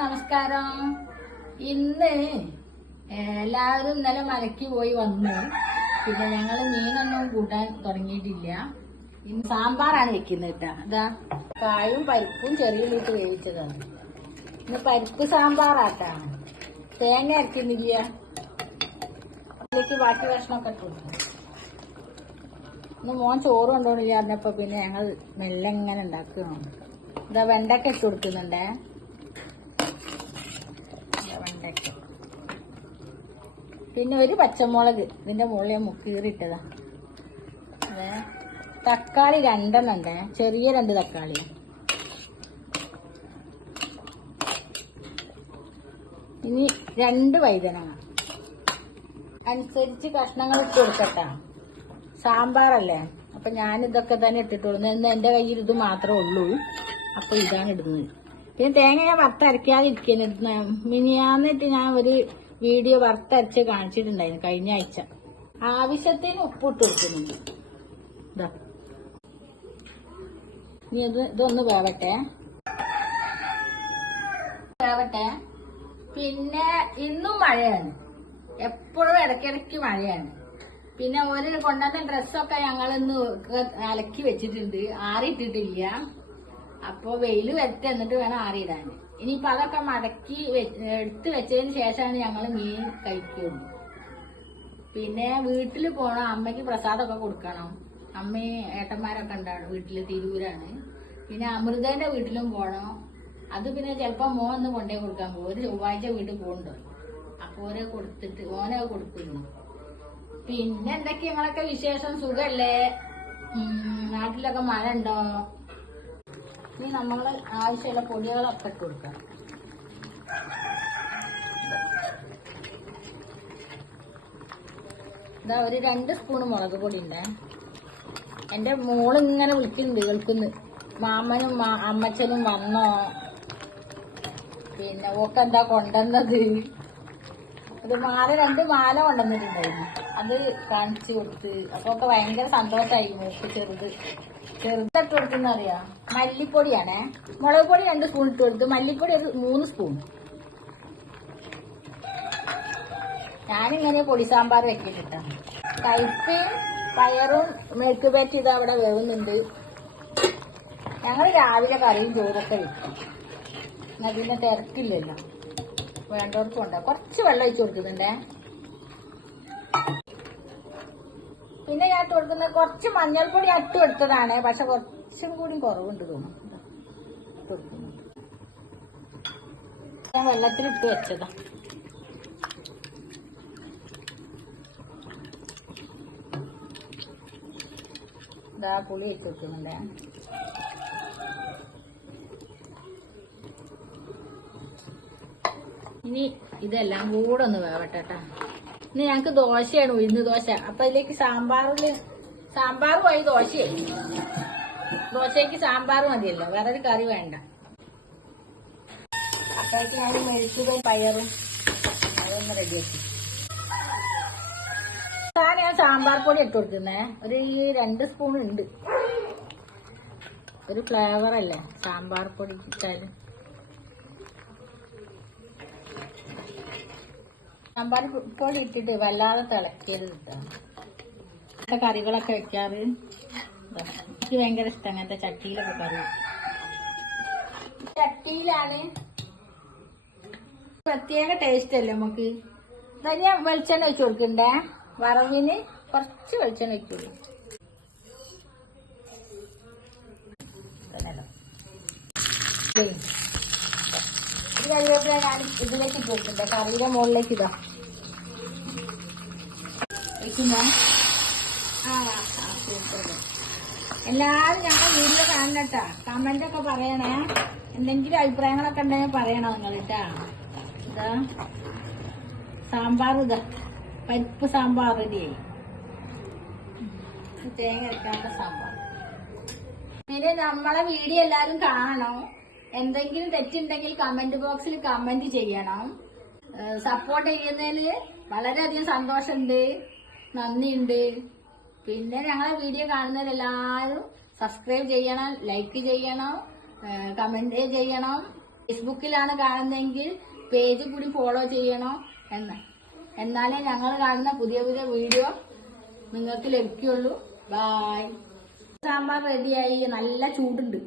നമസ്കാരം. ഇന്ന് എല്ലാവരും ഇന്നലെ മലക്ക് പോയി വന്നു. പിന്നെ ഞങ്ങൾ മീനൊന്നും കൂട്ടാൻ തുടങ്ങിയിട്ടില്ല. ഇന്ന് സാമ്പാറാണ് വെക്കുന്നത് കേട്ടാ. അതാ കായും പരിപ്പും ചെറിയ ചെറിയുള്ളിട്ട് വേവിച്ചതാണ്. ഇന്ന് പരിപ്പ് സാമ്പാറാട്ടാ. തേങ്ങ അരക്കുന്നില്ല. അതിലേക്ക് ബാക്കി ഭക്ഷണമൊക്കെ ഇട്ടുണ്ട് ഇന്ന് മോൻ ചോറ് കൊണ്ടുപോണില്ല പറഞ്ഞപ്പോ പിന്നെ ഞങ്ങൾ മെല്ലെ ഇങ്ങനെ ഉണ്ടാക്കുകയാണ്. ഇതാ വെണ്ടക്ക ഇട്ട് കൊടുക്കുന്നുണ്ടേ. വെണ്ടയ്ക്ക പിന്നെ ഒരു പച്ചമുളക്. ഇതിന്റെ മുകളിൽ മുക്കീറിട്ടതാ അതെ തക്കാളി രണ്ടെണ്ണം ചെറിയ രണ്ട് തക്കാളി ഇനി രണ്ട് വൈതനങ്ങ. അനുസരിച്ച് കഷ്ണങ്ങൾ ഇട്ട് കൊടുക്കട്ടാ. സാമ്പാറല്ലേ? അപ്പൊ ഞാനിതൊക്കെ തന്നെ ഇട്ടിട്ടുള്ളൂ. ഇന്ന് എന്റെ കയ്യിൽ ഇത് മാത്രമേ ഉള്ളൂ. അപ്പൊ ഇതാണ് ഇടുന്നത്. പിന്നെ തേങ്ങ ഞാൻ വറുത്തരയ്ക്കാതിരിക്കുന്നു മിനിയാന്നിട്ട് ഞാൻ ഒരു വീഡിയോ വറുത്തരച്ച് കാണിച്ചിട്ടുണ്ടായിരുന്നു കഴിഞ്ഞ ആഴ്ച. ആവശ്യത്തിന് ഉപ്പിട്ട് കൊടുക്കുന്നുണ്ട്. ഇതാ ഇനി ഇത് ഇതൊന്ന് വേവട്ടെ. വേവട്ടെ. പിന്നെ ഇന്നും മഴയാണ്. എപ്പോഴും ഇടയ്ക്കിടയ്ക്ക് മഴയാണ്. പിന്നെ ഒരു കൊണ്ടുവന്ന ഡ്രസ്സൊക്കെ ഞങ്ങൾ ഇന്ന് അലക്കി വെച്ചിട്ടുണ്ട്. ആറിയിട്ടിട്ടില്ല. അപ്പൊ വെയിൽ വരുത്തി എന്നിട്ട് വേണം ആറിയിടാൻ. ഇനിയിപ്പൊ അതൊക്കെ മടക്കി എടുത്തു വെച്ചതിന് ശേഷമാണ് ഞങ്ങൾ മീൻ കഴിക്കുള്ളൂ പിന്നെ വീട്ടിൽ പോണം അമ്മയ്ക്ക് പ്രസാദമൊക്കെ കൊടുക്കണം. അമ്മയും ഏട്ടന്മാരൊക്കെ ഉണ്ടാണ് വീട്ടിൽ തിരൂരാണ്. പിന്നെ അമൃതേന്റെ വീട്ടിലും പോകണം അത് പിന്നെ ചിലപ്പോ മോൻ ഒന്ന് കൊണ്ടേ കൊടുക്കാൻ പോകും. ഒരു ചൊവ്വാഴ്ച വീട്ടിൽ പോകുന്നുണ്ടോ അപ്പൊ ഓരെ കൊടുത്തിട്ട് ഓനെ കൊടുക്കുന്നു. പിന്നെ എന്തൊക്കെ ഞങ്ങളൊക്കെ വിശേഷം? സുഖല്ലേ? നാട്ടിലൊക്കെ മഴ ഉണ്ടോ? ഇനി നമ്മൾ ആവശ്യമുള്ള പൊടികളൊക്കെ ഇട്ട് കൊടുക്കാം. ഇതാ ഒരു രണ്ട് സ്പൂൺ മുളക് പൊടി ഉണ്ട് എന്റെ മോളിങ്ങനെ വിളിക്കുന്നുണ്ട് കേൾക്കുന്നു. മാമനും അമ്മച്ചനും വന്നോ? പിന്നെ ഓക്ക് എന്താ കൊണ്ടുവന്നത്? അത് മാല രണ്ട് മാല കൊണ്ടുവന്നിട്ടുണ്ടായിരുന്നു. അത് കാണിച്ചു കൊടുത്ത്. അപ്പൊ ഒക്കെ ഭയങ്കര സന്തോഷമായി മൂക്ക് ചെറുത്. ചെറുതിട്ട് കൊടുക്കുന്ന അറിയാം? മല്ലിപ്പൊടിയാണേ. മുളക് പൊടി രണ്ട് സ്പൂൺ ഇട്ട് കൊടുത്തു. മല്ലിപ്പൊടി ഒരു മൂന്ന് സ്പൂൺ ഞാനിങ്ങനെ പൊടി സാമ്പാർ വെക്കിട്ടിട്ട കയ്പയും പയറും മെഴുക്ക് പേറ്റ് ഇത് അവിടെ വേവുന്നുണ്ട്. ഞങ്ങൾ രാവിലെ കറിയും ചോറൊക്കെ വെക്കും. പിന്നെ തിരക്കില്ലല്ലോ. വേണ്ടവർക്കും ഉണ്ടാവും കുറച്ച് വെള്ളം ഒഴിച്ചു കൊടുക്കുന്നുണ്ടേ. പിന്നെ ഞാൻ കൊടുക്കുന്നത് കുറച്ച് മഞ്ഞൾപ്പൊടി അട്ട് എടുത്തതാണ് പക്ഷെ കുറച്ചും കൂടി കുറവുണ്ട് തോന്നുന്നു. ഞാൻ വെള്ളത്തിലിട്ട് വെച്ചതാ ഇതാ പുളി ഇട്ട് വെക്കുന്നുണ്ടേ ഇനി ഇതെല്ലാം കൂടെ ഒന്ന് വേവട്ടെ ട്ടാ. ഇനി ഞങ്ങക്ക് ദോശയാണ് ഉഴുന്ന് ദോശ. അപ്പൊ അതിലേക്ക് സാമ്പാറിൽ സാമ്പാറുമായി ദോശയായി ദോശയ്ക്ക് സാമ്പാർ മതിയല്ലോ വേറെ ഒരു കറി വേണ്ട. അപ്പോഴേക്ക് ഞാൻ മെഴുക്കുക പയറും അതൊന്ന് റെഡിയാക്കി. സാധനം ഞാൻ സാമ്പാർ പൊടി ഇട്ട് കൊടുക്കുന്നേ. ഒരു രണ്ട് സ്പൂൺ ഉണ്ട്. ഒരു ഫ്ലേവർ അല്ലേ സാമ്പാർ പൊടി ഇട്ടാലും. സാമ്പാർ പൊടി ഇട്ടിട്ട് വല്ലാതെ തിളക്കരുത് കിട്ടാം കറികളൊക്കെ വെക്കാറ്. എനിക്ക് ഭയങ്കര ഇഷ്ടം അങ്ങനത്തെ ചട്ടിയിലൊക്കെ കറി ചട്ടിയിലാണ്. പ്രത്യേക ടേസ്റ്റ് അല്ലേ നമുക്ക്? ഞാൻ വെളിച്ചെണ്ണ വെച്ച് കൊടുക്കണ്ടേ? വറവിന് കുറച്ച് വെളിച്ചെണ്ണ വെച്ചു കൊടുക്കും. ഇതിലേക്ക് ഇട്ട് കൊടുക്കണ്ടേ? കറിയുടെ മുകളിലേക്ക് ഇതാ വെക്കുന്നോ ആ സൂപ്പർ എല്ലാരും ഞങ്ങളുടെ വീഡിയോ കാണണട്ടാ കമന്റ് ഒക്കെ പറയണേ. എന്തെങ്കിലും അഭിപ്രായങ്ങളൊക്കെ ഉണ്ടെങ്കിൽ പറയണം നിങ്ങൾ കേട്ടാ ഇതാ. സാമ്പാർ ഇതാ. പരിപ്പ് സാമ്പാർ റെഡിയായി തേങ്ങ അരക്കാത്ത സാമ്പാർ. പിന്നെ നമ്മളെ വീഡിയോ എല്ലാരും കാണണം. എന്തെങ്കിലും തെറ്റുണ്ടെങ്കിൽ കമന്റ് ബോക്സിൽ കമന്റ് ചെയ്യണം. സപ്പോർട്ട് ചെയ്യുന്നതിൽ വളരെയധികം സന്തോഷമുണ്ട് നന്ദിയുണ്ട്. പിന്നെ ഞങ്ങളെ വീഡിയോ കാണുന്നവരെല്ലാവരും സബ്സ്ക്രൈബ് ചെയ്യണം ലൈക്ക് ചെയ്യണം കമന്റ് ചെയ്യണം. ഫേസ്ബുക്കിലാണ് കാണുന്നതെങ്കിൽ പേജ് കൂടി ഫോളോ ചെയ്യണം എന്ന്. എന്നാലേ ഞങ്ങൾ കാണുന്ന പുതിയ പുതിയ വീഡിയോ നിങ്ങൾക്ക് ലഭിക്കുള്ളൂ ബായ് സാമ്പാർ റെഡിയായി നല്ല ചൂടുണ്ട്.